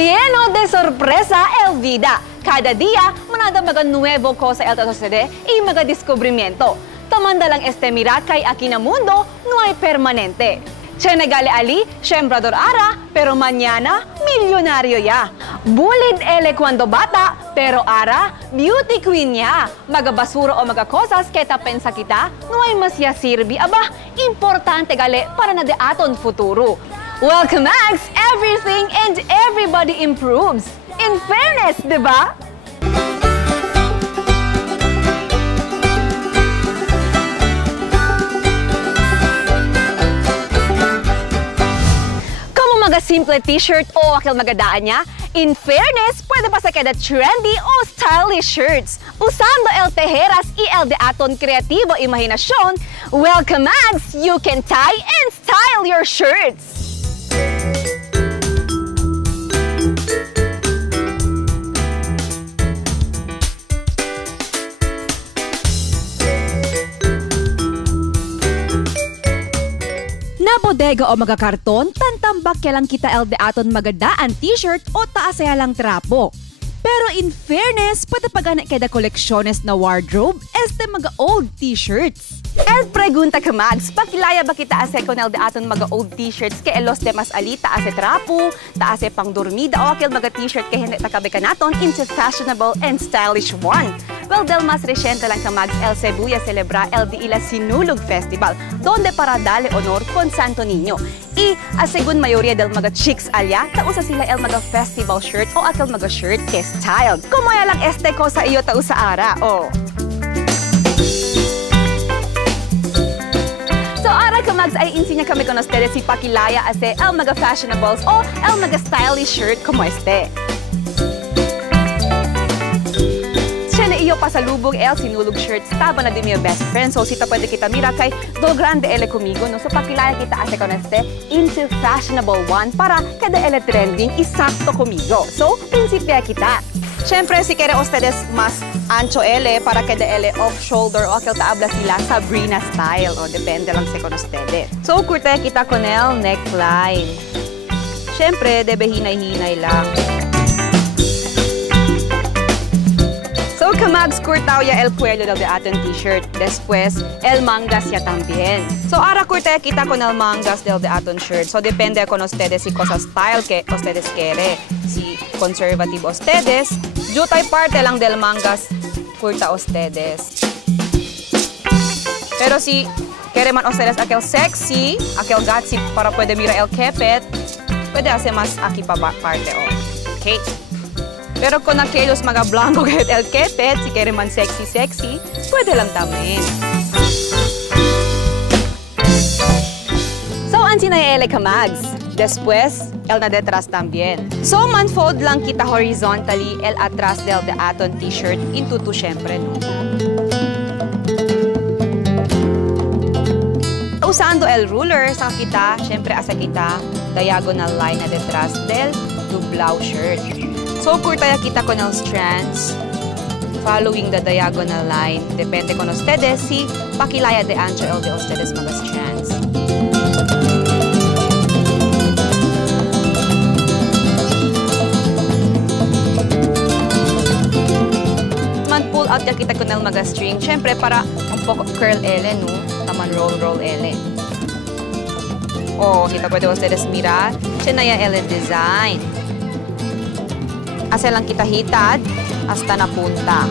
Lleno de sorpresa el vida. Cada día, manada mga nuevo cosa el sucede y mga descubrimiento. Tamandalang este mirakay aquí na mundo, no hay permanente. Chenegale Ali, sembrador ara, pero mañana, milyonaryo ya. Bulid ele cuando bata, pero ara, beauty queen ya. Magabasuro o magakosas keta pensa kita, no ay masya sirbi. Aba, importante gale para na de aton futuro. Welcome, Max! Everything and everybody improves. In fairness, di ba? Mga simple t-shirt o akil magadaan niya, in fairness, pwede pa sa kada trendy o stylish shirts. Usando el tejeras y el de aton kreatibo imahinasyon, welcome Mags! You can tie and style your shirts! Na bodega o magakarton, tantambak kaya lang kita el de aton magadaan t-shirt o taasaya lang trapo. Pero in fairness, pwede pagana kada koleksyones na wardrobe, este mga old t-shirts. El pregunta ka Mags, pakilaya ba kita ase kon el de aton mga old t-shirts kay elos de mas ali taase trapo, taase pang dormida o akil mga t-shirt kay hindi takabe ka naton into fashionable and stylish one. Well, del mas reciente lang ka Mags, el Cebuya celebra el de ila Sinulog Festival, donde para dale honor con Santo Niño. Y a según mayoría del mga chicks alya, tausa sila el mga festival shirt o akil mga shirt ke styled. Kumoya lang este ko sa iyo tausa ara, oh. So ara ka Mags ay insinya kami con ustedes si pakilaya ase el mga fashionables o el mga stylish shirt como este. Iyo pasalubong el Sinulog shirts taba na di mi best friend. So sita pwede kita mira kay do grande ele comigo no. So pakilaya kita ase con este into fashionable one para kada ele trending isakto comigo. So prinsipya kita. Siyempre si kere ustedes mas ancho ele para kada ele off shoulder o akil taabla sila Sabrina style o depende lang si con ustedes. So kurte kita con el neckline. Siyempre debe hinay-hinay lang. So, kamags kurtaw ya el cuello del de aton t-shirt. Después, el mangas ya también. So, ara kurta kita con el mangas del de aton shirt. So, depende con ustedes si cosa style que ustedes quiere. Si conservative ustedes, jutay parte lang del mangas kurta ustedes. Pero si quiere man ustedes aquel sexy, aquel gatsy para puede mira el kepet, puede hacer más aquí pa parte, oh. Okay. Pero kung aquellos mga blanco kahit el kepet, si kere man sexy, pwede lang tamin. So, ang sinayele ka Mags. Después, el na detrás también. So, man-fold lang kita horizontally el atras del de aton t-shirt into to syempre, no? Usando el ruler, sa kita, syempre asa kita, diagonal line na detrás del dublaw shirt. So, kurtaya kita con el strands, following the diagonal line. Depende con ustedes si pakilaya de ancho el de ustedes mga strands. Man pull out ya kita con el mga string. Siyempre, para un poco curl ele, no? Taman roll ele. Oh, kita pwede ustedes mirar. Chenaya ele design. Asa lang kita hitad hasta napunta.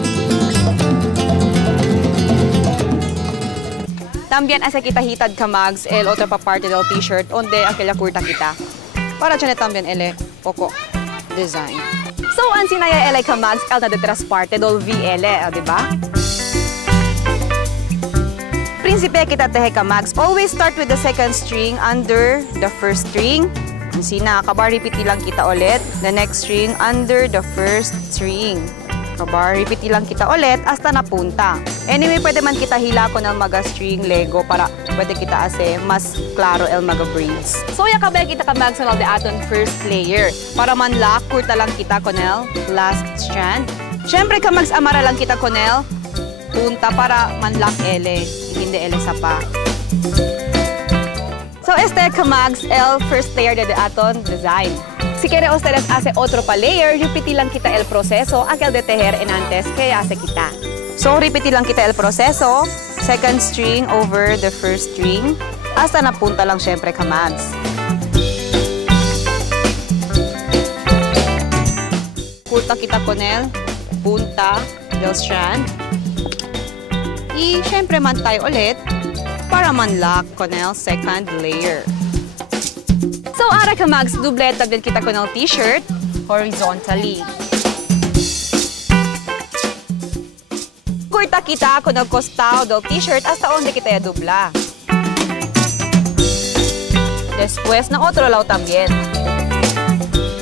También asa kita hitad ka Mags el otra pa parte del t-shirt onde aquella kurta kita. Para chane también ele poco design. So ang sinaya ele ka Mags el na detrás parte dol VL, di ba? Prinsipe kita tehe ka Mags. Always start with the second string under the first string. Sina, kabar repeat lang kita ulit. The next string under the first string. Kabar repeat lang kita ulit hasta napunta. Anyway, pwede man kita hila ko ng mga string Lego para pwede kita ase mas klaro el mga braids. So, yakabay kita ka Mags de aton first layer. Para man lock, kurta lang kita ko nel last strand. Siyempre ka Mags amara lang kita ko nel punta para man lock ele. Hindi ele sa pa. So, este kamags el first layer de aton design. Si quiere ustedes hace otro pa layer, repetir lang kita el proceso aquel de tejer en antes que hace kita. So, repetir lang kita el proceso, second string over the first string, hasta napunta lang syempre kamags. Kurta kita con el punta del strand. Y syempre mantay ulit para manlock con el second layer. So, ara kamags, dubleta din kita con el t-shirt horizontally. Kurta kita con el costado del t-shirt hasta donde kita ya dubla. Después, na otro lado también.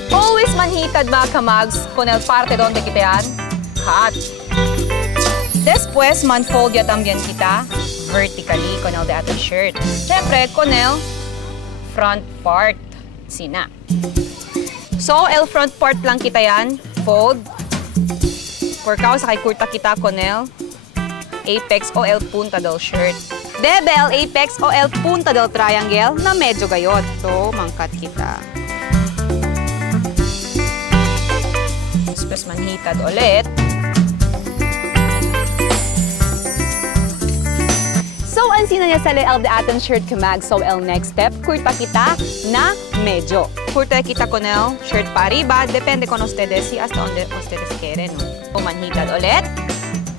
Always manhitad mga kamags con el parte donde kita yan cut. Después, manfold ya también kita vertically con el de ating shirt. Siyempre, con el front part. Sina. So, el front part lang kita yan. Fold. Kurkaw sa kay kurta kita con el apex o el punta del shirt. Bebe, el apex o el punta del triangle na medyo gayot. So, mangkat kita. Tapos manhitad ulit. So, ang sina niya sa leal de aton shirt kamag. So, el next step, kurta kita na medyo. Kurta kita con el shirt pa arriba. Depende con ustedes si hasta donde ustedes quieren. No? Manhitad ulit.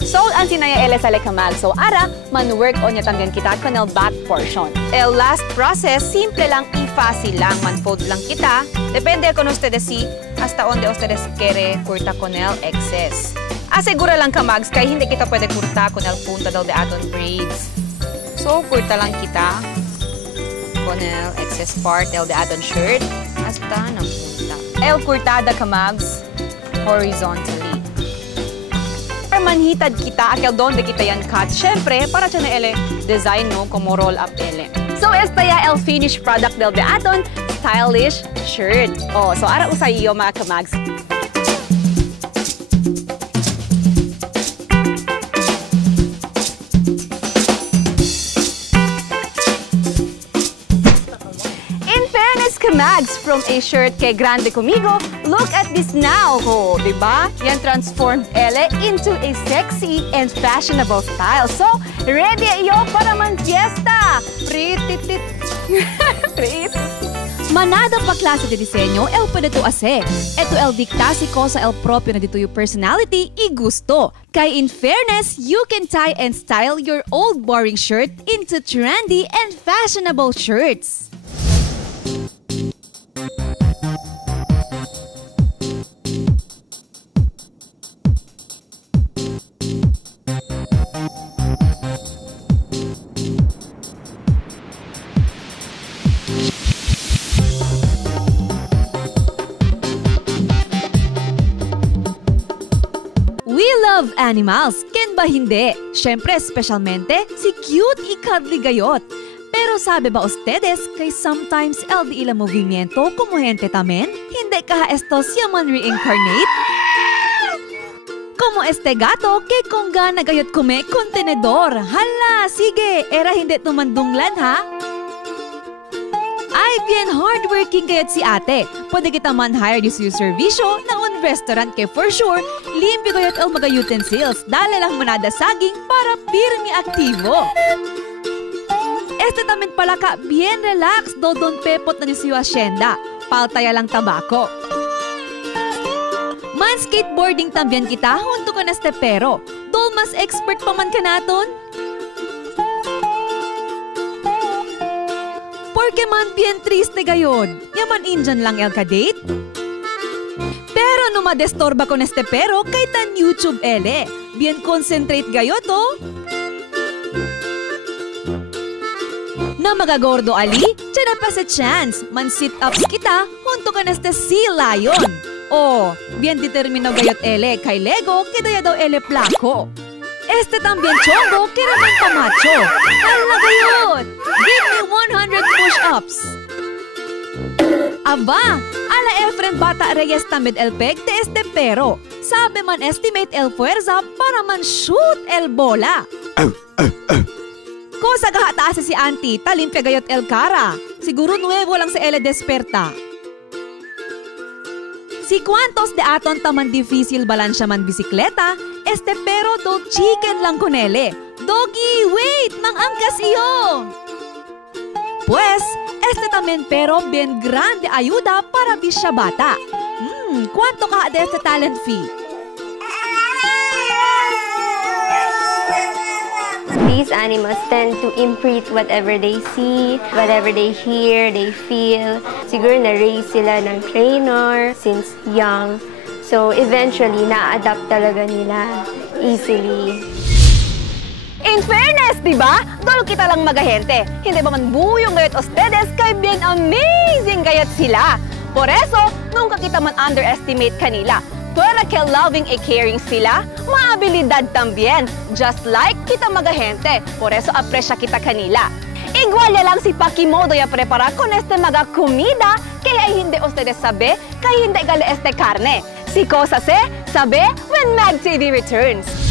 So, ang sina niya ele sa le kamag. So, ara, man-work on niya también kita con el back portion. El last process, simple lang, i-fácil lang. Man-fold lang kita. Depende con ustedes si hasta donde ustedes quiere kurta con el excess. Asegura lang kamags kay hindi kita pwede kurta con el punta del de aton braids. So, kurta lang kita con el excess part del de aton shirt hasta ng punta. El kurtada kamags horizontally. Para manhitad kita, aquel donde kita yan cut, syempre, para siya na ele design no, como roll up ele. So, esta ya el finished product del de aton stylish shirt. Oh, so ara usay iyo mga kamags. Kamags, from a shirt kay Grande Comigo, look at this now, ho, diba? Yan transformed ele into a sexy and fashionable style. So, ready iyo para man fiesta! Pretty. Manada pa klase de disenyo, el pwede to ase. Eto el diktasi ko sa el propio na dito yung personality i gusto. Kay in fairness, you can tie and style your old boring shirt into trendy and fashionable shirts. We love animals, ken ba hindi? Siyempre, specialmente, si cute y cuddly gayot. Pero sabi ba ustedes, kay sometimes el de ila movimiento como gente tamen, hindi kaha estos yaman reincarnate? Como este gato, kay kung gana gayot kume kontenedor. Hala, sige, era hindi tumandunglan ha? Ay, bien hardworking gayot si ate. Pwede kita man hire di suyo servisyo na un restaurant kay for sure, limpyo gayot el mga utensils, dala lang manada saging para pirmi aktibo. Este también pala ka bien relax, do don pepot na ni suyo asyenda. Paltaya lang tabako. Man skateboarding también kita, junto con este pero. Do mas expert pa man ka naton? Porque man bien triste gayon. Yaman Indian lang el ka-date. Pero no madestorba con este pero, kay tan YouTube ele. Bien concentrate gayot oh. Na magagordo ali, tiyana pa sa chance. Man sit-ups kita, junto ka neste sea lion. Oh, bien determinado gayot ele, kay Lego, kaya daw ele plako. Este también chongo, kaya naman kamacho. Hala gayot! Give me 100 push-ups. Aba, ala Efren Bata Reyes tamid el peg te este pero. Sabe man estimate el fuerza para man shoot el bola. Kosa gahataas si auntie, talimpya gayot el cara. Siguro nuevo lang sa ele desperta. Si cuantos de aton taman difícil balansya man bisikleta, pero dog chicken lang kunele. Doggy, wait! Mang-angkas iyo! Pues, también pero bien grande ayuda para bisya bata. ¿Cuánto ka de este talent fee? These animals tend to imprint whatever they see, whatever they hear, they feel. Siguro na-raise sila ng trainer since young. So eventually, na-adapt talaga nila easily. In fairness, di ba? Dolo kita lang magahente. Hindi ba man buyong gayot ustedes kay bien amazing gayot sila. Por eso, nung kakita man underestimate kanila. Tuwera kay loving e caring sila, maabilidad tambien. Just like kita magahente. Por eso, apresya kita kanila. Igual lang si Pakimodo ya prepara con mga comida kaya hindi ustedes sabe, kaya hindi gala carne. Si Cosa se, sabe when Mag TV returns.